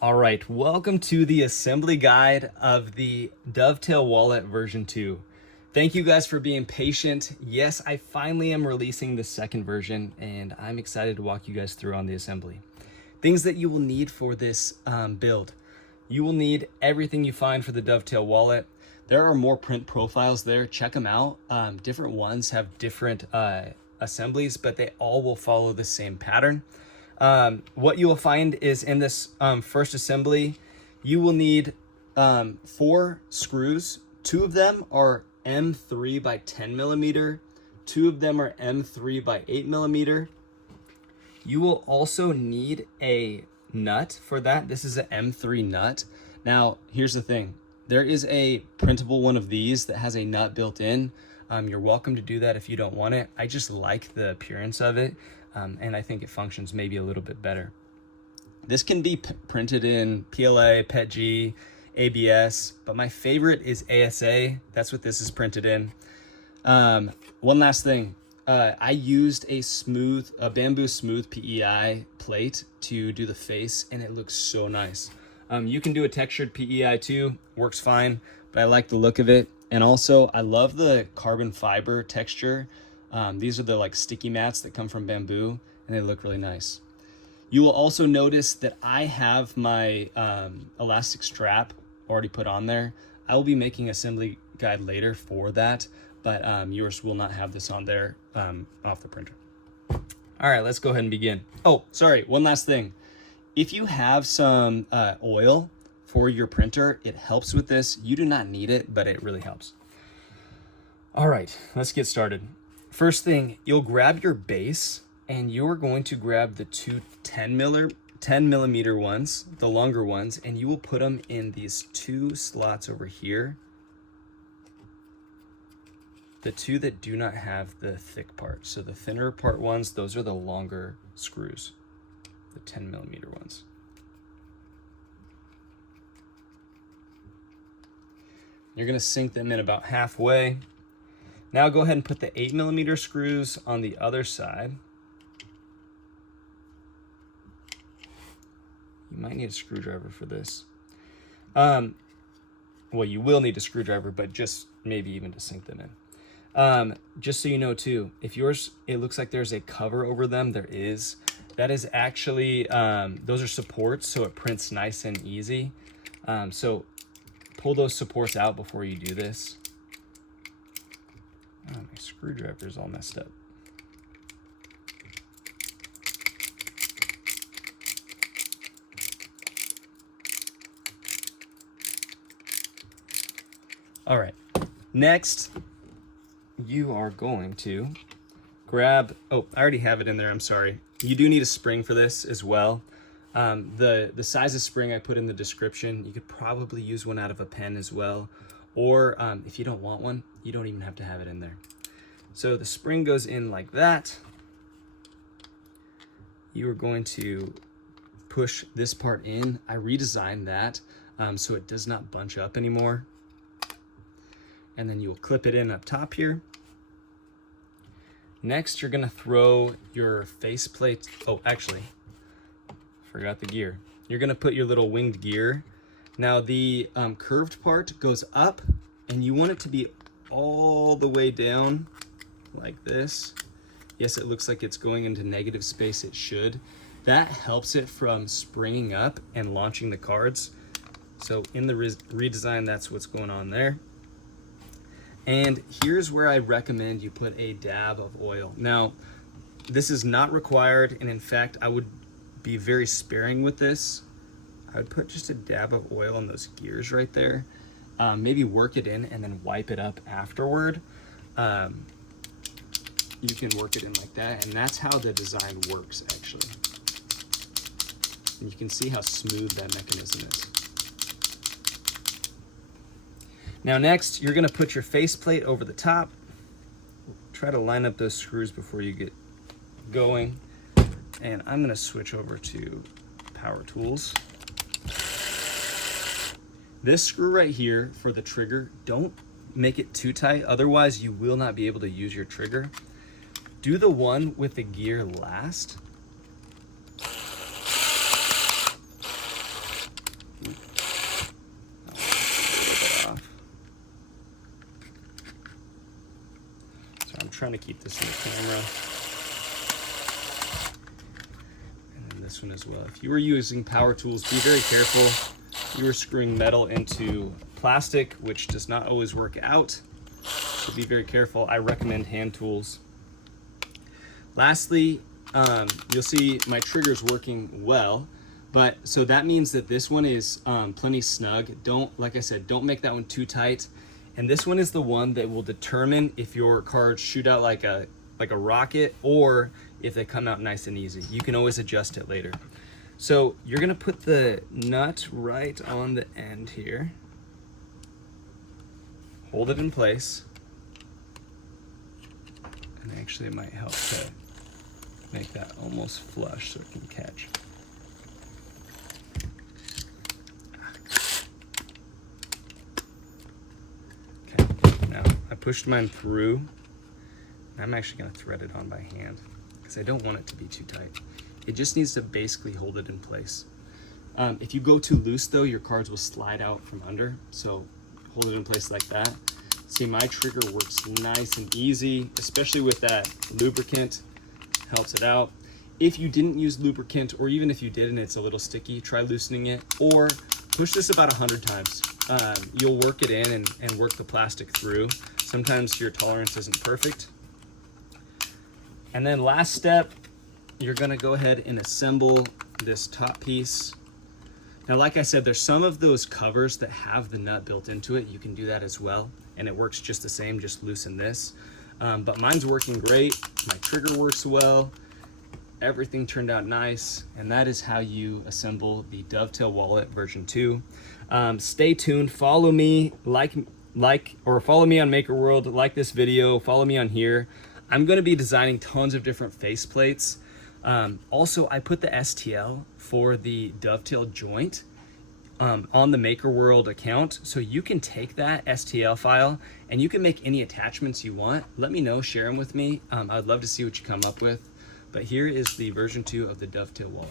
All right, welcome to the assembly guide of the Dovetail wallet version 2. Thank you guys for being patient. Yes, I finally am releasing the second version and I'm excited to walk you guys through on the assembly. Things that you will need for this build. You will need everything you find for the Dovetail wallet. There are more print profiles there, check them out. Different ones have different assemblies, but they all will follow the same pattern. What you will find is in this first assembly, you will need 4 screws. 2 of them are M3 by 10 millimeter. 2 of them are M3 by 8 millimeter. You will also need a nut for that. This is an M3 nut. Now, here's the thing. There is a printable one of these that has a nut built in. You're welcome to do that if you don't want it. I just like the appearance of it. And I think it functions maybe a little bit better. This can be printed in PLA, PETG, ABS, but my favorite is ASA. That's what this is printed in. One last thing. I used a bamboo smooth PEI plate to do the face, and it looks so nice. You can do a textured PEI too, works fine, but I like the look of it. And also, I love the carbon fiber texture. These are the like sticky mats that come from bamboo, and they look really nice. You will also notice that I have my elastic strap already put on there. I will be making an assembly guide later for that, but yours will not have this on there off the printer. All right, let's go ahead and begin. Oh, sorry, one last thing. If you have some oil for your printer, it helps with this. You do not need it, but it really helps. All right, let's get started. First thing, you'll grab your base and you're going to grab the 2 10 millimeter ones, the longer ones, and you will put them in these 2 slots over here. The 2 that do not have the thick part. So the thinner part ones, those are the longer screws, the 10 millimeter ones. You're gonna sink them in about halfway. Now go ahead and put the 8 millimeter screws on the other side. You might need a screwdriver for this. Well, you will need a screwdriver, but just maybe even to sink them in. Just so you know too, if yours, it looks like there's a cover over them, there is. That is actually, those are supports, so it prints nice and easy. So pull those supports out before you do this. Oh, my screwdriver is all messed up. All right, next you are going to grab, oh, I already have it in there, I'm sorry. You do need a spring for this as well. The size of spring I put in the description. You could probably use one out of a pen as well. Or if you don't want one, you don't even have to have it in there. So the spring goes in like that. You are going to push this part in. I redesigned that so it does not bunch up anymore. And then you'll clip it in up top here. Next, you're gonna throw your faceplate. Oh, actually, forgot the gear. You're gonna put your little winged gear. Now the curved part goes up and you want it to be all the way down like this. Yes, it looks like it's going into negative space, it should. That helps it from springing up and launching the cards. So in the redesign, that's what's going on there. And here's where I recommend you put a dab of oil. Now, this is not required, and in fact, I would be very sparing with this. I would put just a dab of oil on those gears right there. Maybe work it in and then wipe it up afterward. You can work it in like that, and that's how the design works, actually. And you can see how smooth that mechanism is. Now next, you're gonna put your faceplate over the top. Try to line up those screws before you get going. And I'm gonna switch over to power tools. This screw right here for the trigger, don't make it too tight, otherwise you will not be able to use your trigger. Do the one with the gear last. trying to keep this in the camera. And then this one as well. If you were using power tools, be very careful. If you were screwing metal into plastic, which does not always work out, so be very careful. I recommend hand tools. Lastly, you'll see my trigger's working well, but so that means that this one is plenty snug. Like I said, don't make that one too tight. And this one is the one that will determine if your cards shoot out like a rocket or if they come out nice and easy. You can always adjust it later. So you're gonna put the nut right on the end here. Hold it in place. And actually it might help to make that almost flush so it can catch. Okay, now I pushed mine through. I'm actually gonna thread it on by hand because I don't want it to be too tight. It just needs to basically hold it in place. If you go too loose though, your cards will slide out from under. So hold it in place like that. See, my trigger works nice and easy, especially with that lubricant. Helps it out. If you didn't use lubricant, or even if you did and it's a little sticky, try loosening it, or push this about 100 times. You'll work it in and work the plastic through. Sometimes your tolerance isn't perfect. And then last step, you're gonna go ahead and assemble this top piece. Now, like I said, there's some of those covers that have the nut built into it. You can do that as well, and it works just the same, just loosen this. But mine's working great. My trigger works well. Everything turned out nice. And that is how you assemble the Dovetail wallet version 2. Stay tuned. Follow me, follow me on Makerworld. Like this video. Follow me on here. I'm going to be designing tons of different face plates. Also, I put the STL for the Dovetail joint on the Makerworld account, so you can take that STL file and you can make any attachments you want. Let me know, share them with me. I'd love to see what you come up with. But here is the version 2 of the Dovetail wallet.